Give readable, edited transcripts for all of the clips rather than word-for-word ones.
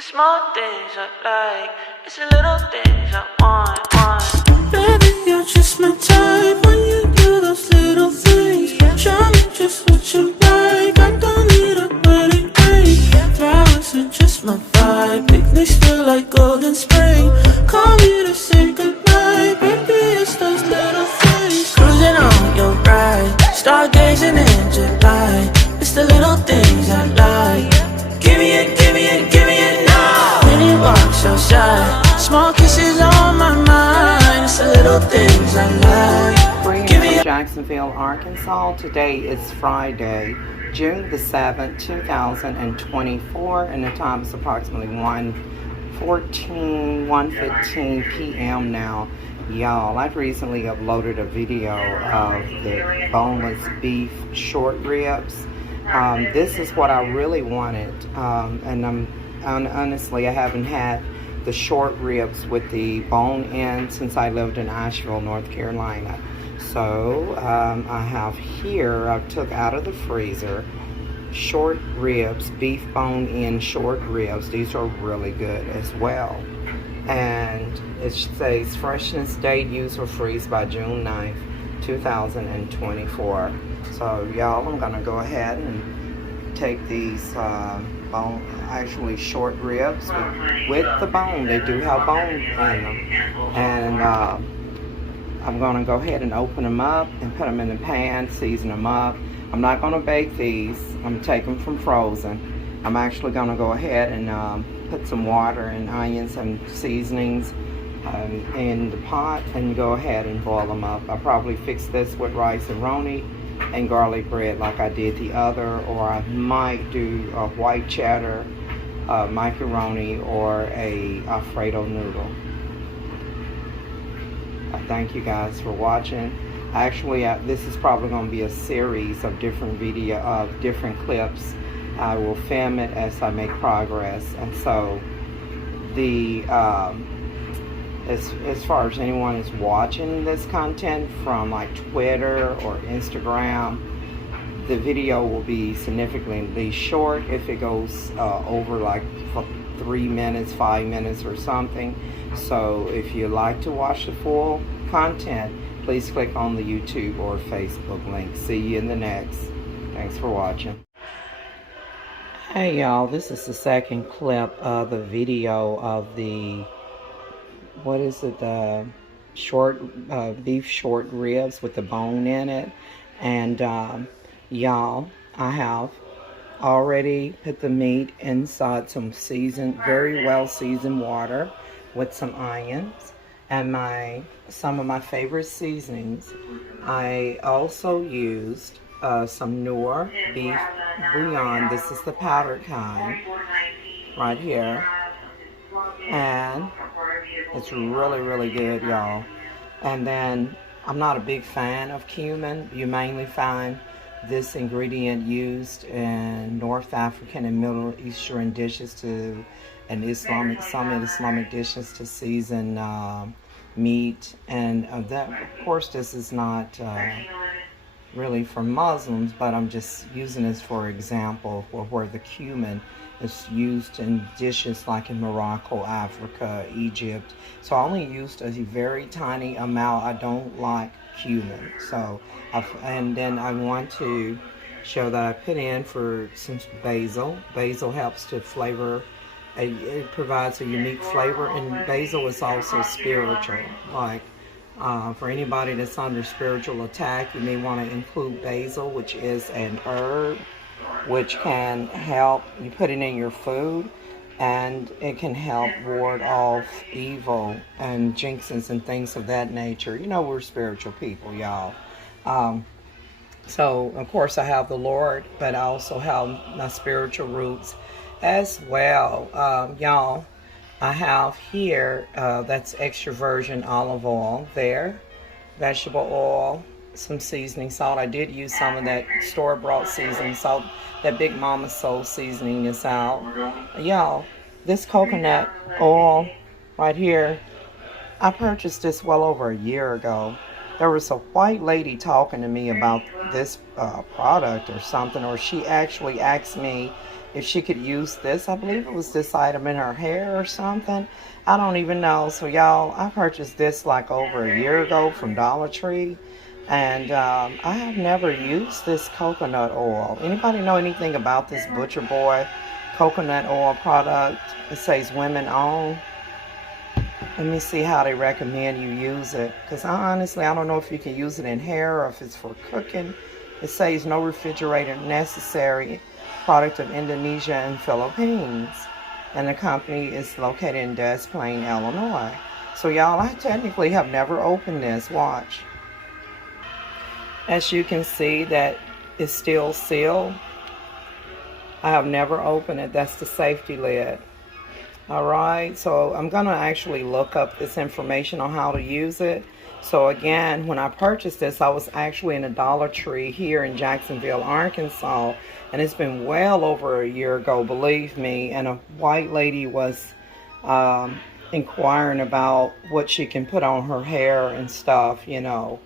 the small things I like, it's the little things I want. Baby, you're just my type when you do those little things. Show me just what you like. I don't need a wedding ring. Flowers are just my vibe. Picnics feel like golden spring. Call me to say goodnight. Baby, it's those little things. Cruising on your ride, stargazing in July. It's the little things I like. Give me it, give me it, give me it now. When you walk so shy, small kisses on my mind. It's the little things I like. Give me Jacksonville, Arkansas. Today is Friday, June the 7th, 2024, and the time is approximately 1:15 p.m. now. Y'all, I've recently uploaded a video of the boneless beef short ribs. This is what I really wanted, and honestly, I haven't had the short ribs with the bone in since I lived in Asheville, North Carolina. So I have here, I took out of the freezer, short ribs, beef bone in short ribs. These are really good as well. And it says freshness date, use or freeze by June 9th, 2024. So y'all, I'm gonna go ahead and take these actually short ribs with the bone. They do have bone in them. And I'm gonna go ahead and open them up and put them in the pan, season them up. I'm not gonna bake these. I'm taking them from frozen. I'm actually gonna go ahead and put some water and onions and seasonings in the pot and go ahead and boil them up. I'll probably fix this with rice A-Roni and garlic bread like I did the other, or I might do a white cheddar macaroni or a Alfredo noodle. Thank you guys for watching. Actually, this is probably going to be a series of different different clips. I will film it as I make progress. And so the as far as anyone is watching this content from like Twitter or Instagram, the video will be significantly short if it goes over like 3 minutes, 5 minutes or something. So if you like to watch the full content, please click on the YouTube or Facebook link. See you in the next. Thanks for watching. Hey y'all, this is the second clip of the video of the, what is it, the beef short ribs with the bone in it. And y'all, I have already put the meat inside some very well seasoned water with some onions and some of my favorite seasonings. I also used some Noor beef bouillon. This is the powdered kind right here, and it's really good, y'all. And then I'm not a big fan of cumin. You mainly find this ingredient used in North African and Middle Eastern dishes some Islamic dishes to season meat. And of course, this is not really for Muslims, but I'm just using this for example where the cumin is used in dishes like in Morocco, Africa, Egypt. So I only used a very tiny amount. I don't like cumin. So and then I want to show that I put in for some basil. Basil helps to flavor. It provides a unique flavor, and basil is also spiritual. Like for anybody that's under spiritual attack, you may want to include basil, which is an herb which can help. You put it in your food and it can help ward off evil and jinxes and things of that nature. You know, we're spiritual people, y'all. So of course I have the Lord, but I also have my spiritual roots as well. Y'all, I have here, that's extra virgin olive oil there, vegetable oil, some seasoning salt. I did use some of that store-bought seasoning salt. That Big Mama Soul seasoning is out. Y'all, this coconut oil right here, I purchased this well over a year ago. There was a white lady talking to me about this product or something, or she actually asked me if she could use this. I believe it was this item in her hair or something. I don't even know. So y'all, I purchased this like over a year ago from Dollar Tree. And I have never used this coconut oil. Anybody know anything about this Butcher Boy coconut oil product? It says women owned. Let me see how they recommend you use it. Because honestly, I don't know if you can use it in hair or if it's for cooking. It says no refrigerator necessary. Product of Indonesia and Philippines. And the company is located in Des Plaines, Illinois. So y'all, I technically have never opened this. Watch. As you can see, that is still sealed. I have never opened it. That's the safety lid. Alright, so I'm going to actually look up this information on how to use it. So again, when I purchased this, I was actually in a Dollar Tree here in Jacksonville, Arkansas. And it's been well over a year ago, believe me. And a white lady was inquiring about what she can put on her hair and stuff, you know.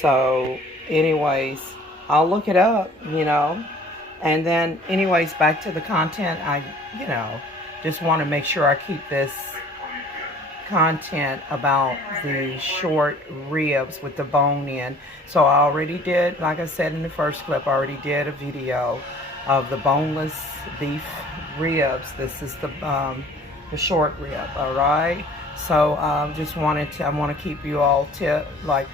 So anyways, I'll look it up, you know. And then anyways, back to the content. I just want to make sure I keep this content about the short ribs with the bone in. So I already did, like I said in the first clip, I already did a video of the boneless beef ribs. This is the short rib. All right. So I want to keep you all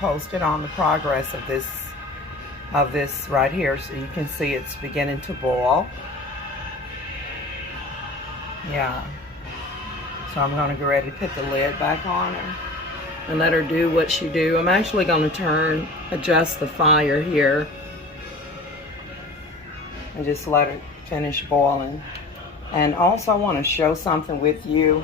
posted on the progress of this right here. So you can see it's beginning to boil. Yeah. So I'm going to get ready to put the lid back on her and let her do what she do. I'm actually going to adjust the fire here and just let it finish boiling. And also I want to show something with you.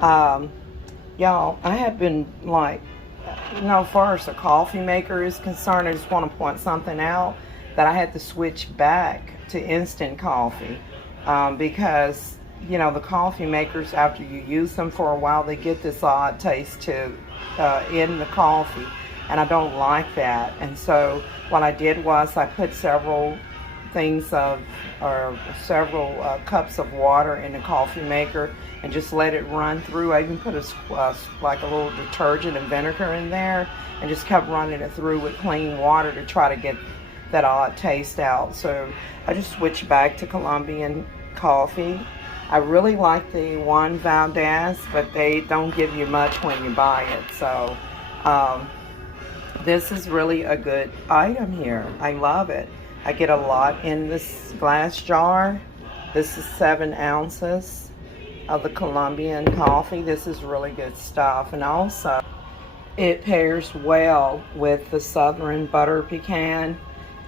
Y'all, I have been as far as the coffee maker is concerned, I just want to point something out that I had to switch back to instant coffee because the coffee makers, after you use them for a while, they get this odd taste in the coffee, and I don't like that. And so what I did was I put several cups of water in the coffee maker and just let it run through. I even put like a little detergent and vinegar in there and just kept running it through with clean water to try to get that odd taste out. So I just switched back to Colombian coffee. I really like the Juan Valdez, but they don't give you much when you buy it. So this is really a good item here. I love it. I get a lot in this glass jar. This is 7 ounces of the Colombian coffee. This is really good stuff. And also, it pairs well with the Southern Butter Pecan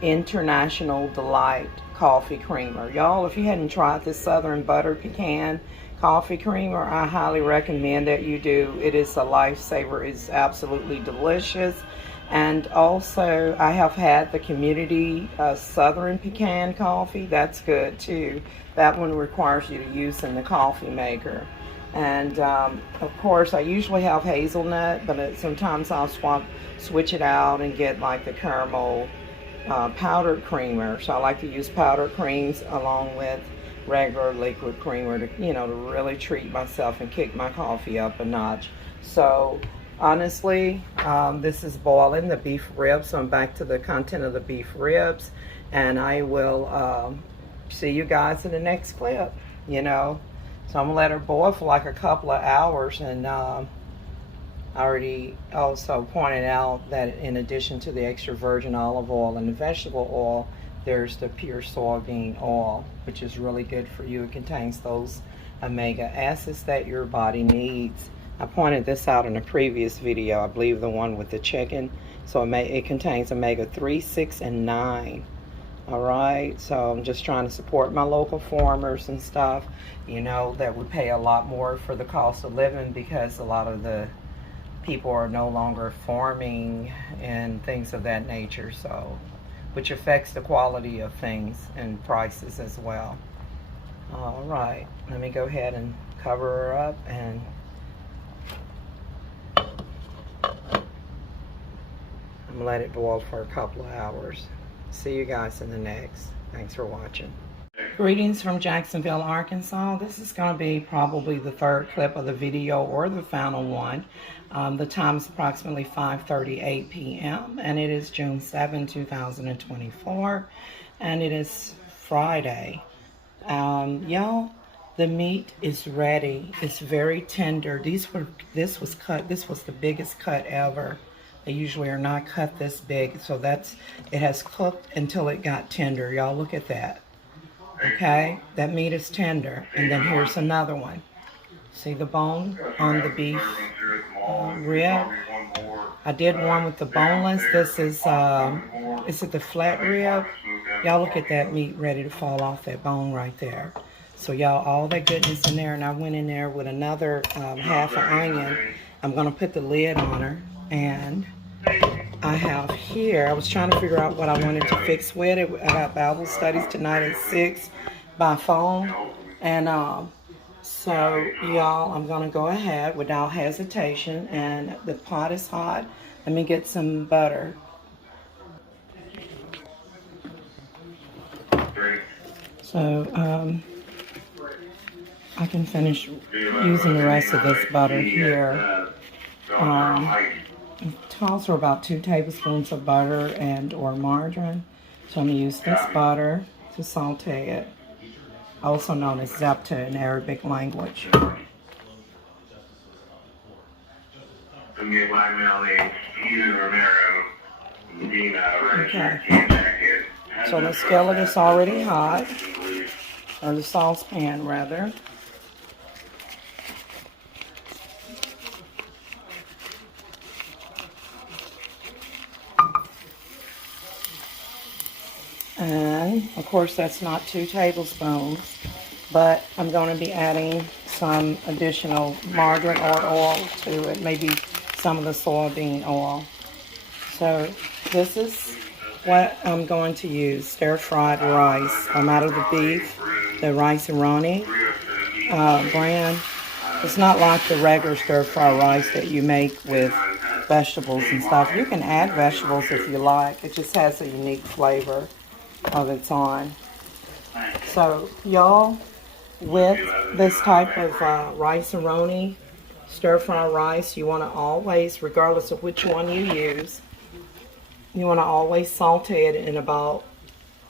International Delight coffee creamer. Y'all, if you hadn't tried this Southern Butter Pecan coffee creamer, I highly recommend that you do. It is a lifesaver. It's absolutely delicious. And also, I have had the Community Southern Pecan coffee. That's good too. That one requires you to use in the coffee maker. And of course, I usually have hazelnut, but sometimes I'll switch it out and get like the caramel powdered creamer. So I like to use powdered creams along with regular liquid creamer to to really treat myself and kick my coffee up a notch. So honestly, this is boiling the beef ribs. So I'm back to the content of the beef ribs, and I will see you guys in the next clip. So I'm gonna let her boil for like a couple of hours. And I already also pointed out that in addition to the extra virgin olive oil and the vegetable oil, there's the pure soybean oil, which is really good for you. It contains those omega acids that your body needs. I pointed this out in a previous video, I believe the one with the chicken. So it contains omega 3, 6, and 9. Alright, so I'm just trying to support my local farmers and stuff, that would pay a lot more for the cost of living because a lot of the people are no longer farming and things of that nature, so which affects the quality of things and prices as well. Alright, let me go ahead and cover her up, and I'm gonna let it boil for a couple of hours. See you guys in the next. Thanks for watching. Greetings from Jacksonville, Arkansas. This is going to be probably the third clip of the video or the final one. The time is approximately 5:38 p.m. and it is June 7, 2024, and it is Friday. Y'all, the meat is ready. It's very tender. This was the biggest cut ever. They usually are not cut this big, so it has cooked until it got tender. Y'all look at that. Okay, that meat is tender. And then here's another one. See the bone on the beef rib? I did one with the boneless. This is it the flat rib? Y'all look at that meat ready to fall off that bone right there. So y'all, all that goodness in there, and I went in there with another half an onion. I'm gonna put the lid on her, and I have here, I was trying to figure out what I wanted to fix with it. I got Bible studies tonight at 6 by phone. And so, y'all, I'm going to go ahead without hesitation. And the pot is hot. Let me get some butter. So, I can finish using the rest of this butter here. It calls for about 2 tablespoons of butter and or margarine. So I'm going to use this butter to saute it, also known as zebta in Arabic language. Okay. So the skillet is already hot, or the saucepan rather. And of course that's not 2 tablespoons, but I'm going to be adding some additional margarine or oil to it, maybe some of the soybean oil. So this is what I'm going to use, stir-fried rice. I'm out of the beef, the rice A-Roni brand. It's not like the regular stir-fried rice that you make with vegetables and stuff. You can add vegetables if you like. It just has a unique flavor of its own. So y'all, with this type of rice A-Roni, stir-fry rice, you want to always, regardless of which one you use, you want to always saute it in about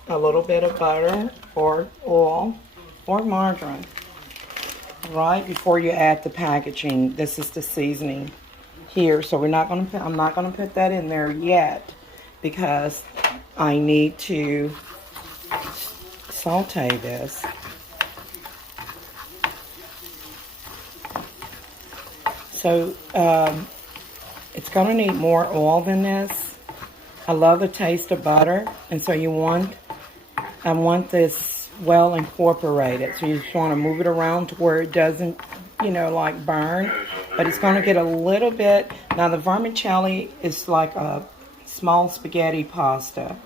a little bit of butter or oil or margarine right before you add the packaging. This is the seasoning here, so I'm not going to put that in there yet because I need to saute this. So it's going to need more oil than this. I love the taste of butter, and so I want this well incorporated. So you just want to move it around to where it doesn't, like burn. But it's going to get a little bit. Now the vermicelli is like a small spaghetti pasta.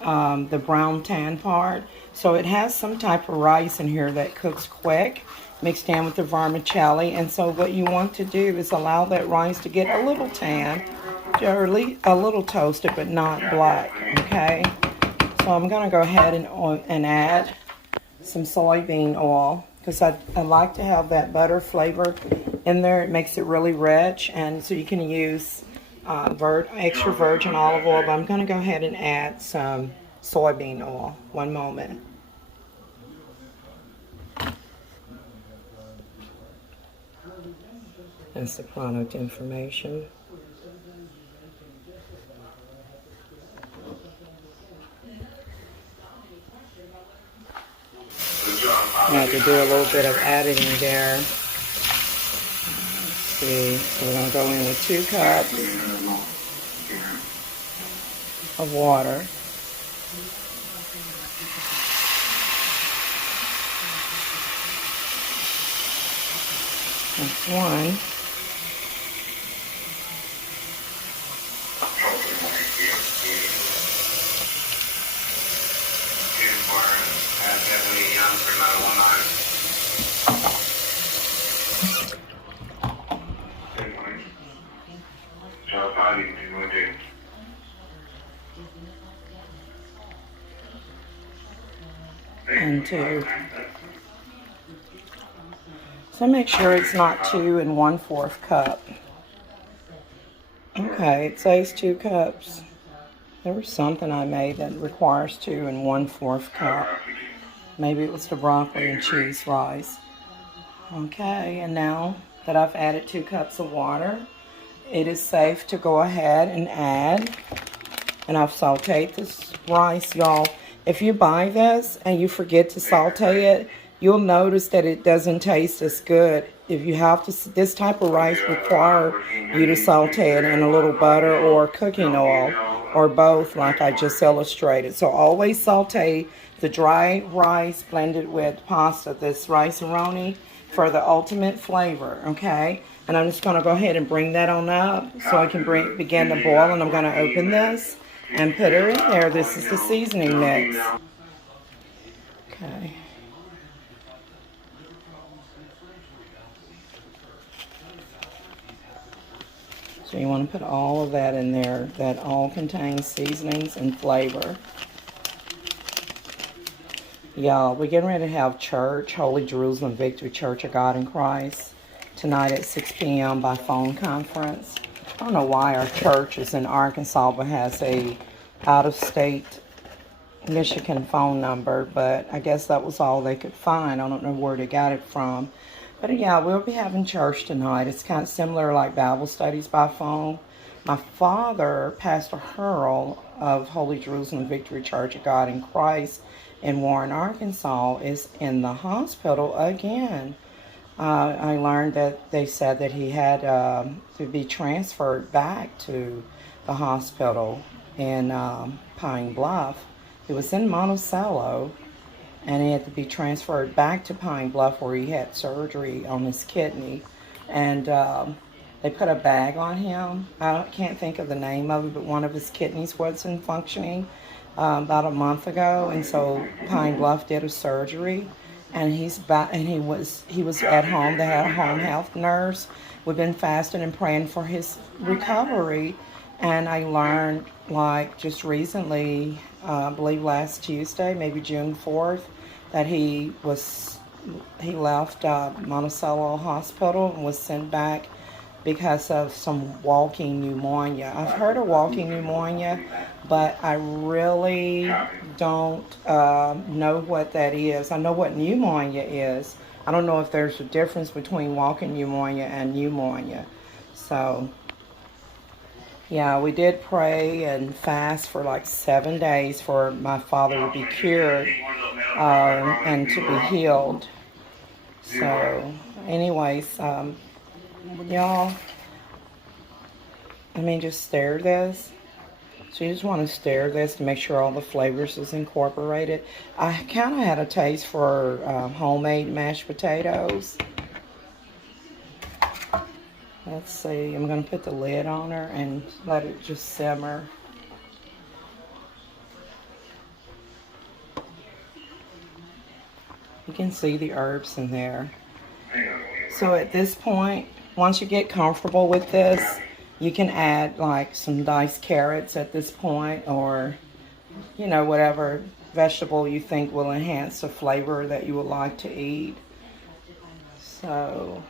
The brown tan part. So it has some type of rice in here that cooks quick, mixed in with the vermicelli. And so what you want to do is allow that rice to get a little tan, or at least a little toasted, but not black, okay? So I'm going to go ahead and add some soybean oil, because I like to have that butter flavor in there. It makes it really rich, and so you can use extra virgin olive oil, but I'm going to go ahead and add some soybean oil. One moment. That's the product information. I had to do a little bit of editing there. Let's see. So we're going to go in with 2 cups of water. That's 1. And in too. So make sure it's not 2 1/4 cup. Okay, it says 2 cups. There was something I made that requires 2 1/4 cup. Maybe it was the broccoli and cheese rice. Okay, and now that I've added 2 cups of water, it is safe to go ahead and add. And I've sauteed this rice, y'all. If you buy this and you forget to saute it, you'll notice that it doesn't taste as good. If you have to, this type of rice require you to saute it in a little butter or cooking oil, or both, like I just illustrated. So always saute the dry rice blended with pasta, this rice A-Roni, for the ultimate flavor, okay? And I'm just gonna go ahead and bring that on up so it can begin to boil, and I'm gonna open this and put her in there. This is the seasoning mix. Okay. So you want to put all of that in there. That all contains seasonings and flavor. Y'all, we're getting ready to have church, Holy Jerusalem Victory Church of God in Christ, tonight at 6 p.m. by phone conference. I don't know why our church is in Arkansas but has a out-of-state Michigan phone number, but I guess that was all they could find. I don't know where they got it from. But yeah, we'll be having church tonight. It's kind of similar like Bible studies by phone. My father, Pastor Hurl of Holy Jerusalem Victory Church of God in Christ in Warren, Arkansas, is in the hospital again. I learned that they said that he had to be transferred back to the hospital in Pine Bluff. He was in Monticello, and he had to be transferred back to Pine Bluff where he had surgery on his kidney. And they put a bag on him. I can't think of the name of it, but one of his kidneys wasn't functioning about a month ago. And so Pine Bluff did a surgery, and he's back, and he was at home. They had a home health nurse. We've been fasting and praying for his recovery. And I learned, like, just recently, I believe last Tuesday, maybe June 4th, that he left Monticello Hospital and was sent back because of some walking pneumonia. I've heard of walking pneumonia, but I really don't know what that is. I know what pneumonia is. I don't know if there's a difference between walking pneumonia and pneumonia. So yeah, we did pray and fast for like 7 days for my father to be cured and to be healed. So anyways, y'all, I mean, just stir this. So you just want to stir this to make sure all the flavors is incorporated. I kind of had a taste for homemade mashed potatoes. Let's see, I'm going to put the lid on her and let it just simmer. You can see the herbs in there. So at this point, once you get comfortable with this, you can add like some diced carrots at this point, or, you know, whatever vegetable you think will enhance the flavor that you would like to eat. So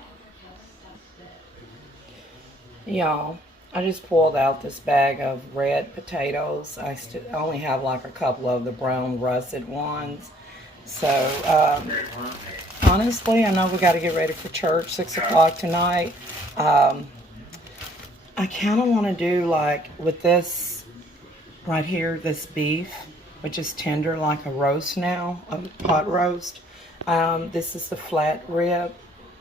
y'all, I just pulled out this bag of red potatoes. I only have like a couple of the brown russet ones. So honestly, I know we got to get ready for church, 6 o'clock tonight. I kind of want to do like with this right here, this beef, which is tender like a roast now, a pot roast. This is the flat rib.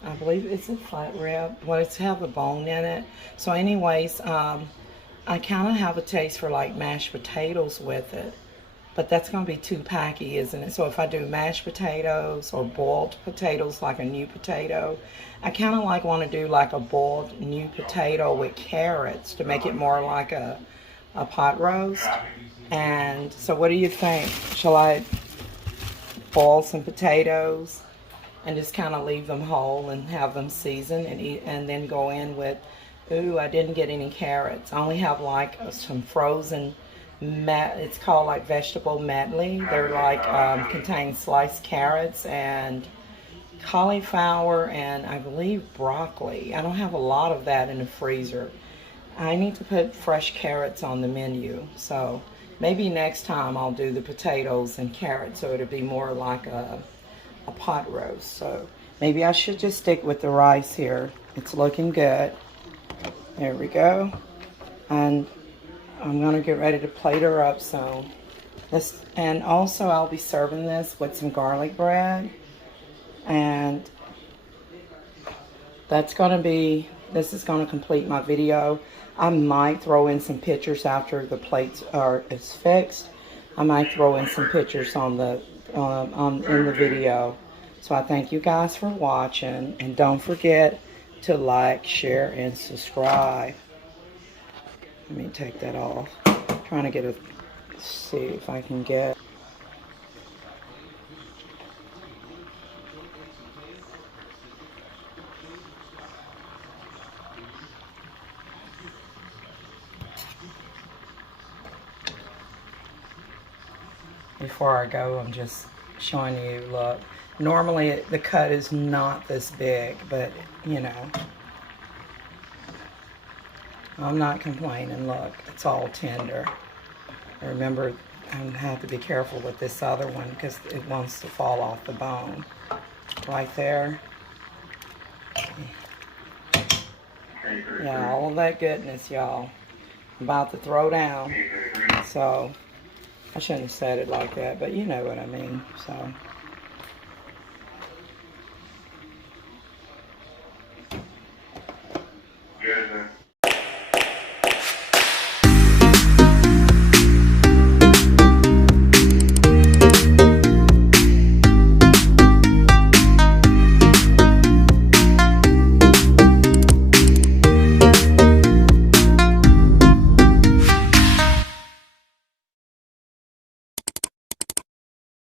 I believe it's a flat rib. Well, it's have a bone in it. So anyways, I kind of have a taste for like mashed potatoes with it. But that's going to be too packy, isn't it? So if I do mashed potatoes or boiled potatoes, like a new potato, I kind of like want to do like a boiled new potato with carrots to make it more like a pot roast. And so what do you think? Shall I boil some potatoes and just kind of leave them whole and have them seasoned and eat, and then go in with, ooh, I didn't get any carrots. I only have like some frozen it's called like vegetable medley. They're like contain sliced carrots and cauliflower and I believe broccoli. I don't have a lot of that in the freezer. I need to put fresh carrots on the menu, so maybe next time I'll do the potatoes and carrots, so it'll be more like a pot roast. So maybe I should just stick with the rice here. It's looking good. There we go. And I'm gonna get ready to plate her up soon. And also I'll be serving this with some garlic bread. And this is gonna complete my video. I might throw in some pictures after the plates is fixed. I might throw in some pictures in the video. So I thank you guys for watching, and don't forget to like, share, and subscribe. Let me take that off. I'm trying to see if I can get. Before I go, I'm just showing you, look. Normally the cut is not this big, but you know, I'm not complaining. Look, it's all tender. Remember, I have to be careful with this other one because it wants to fall off the bone. Right there. Yeah, all of that goodness, y'all. I'm about to throw down. So I shouldn't have said it like that, but you know what I mean. So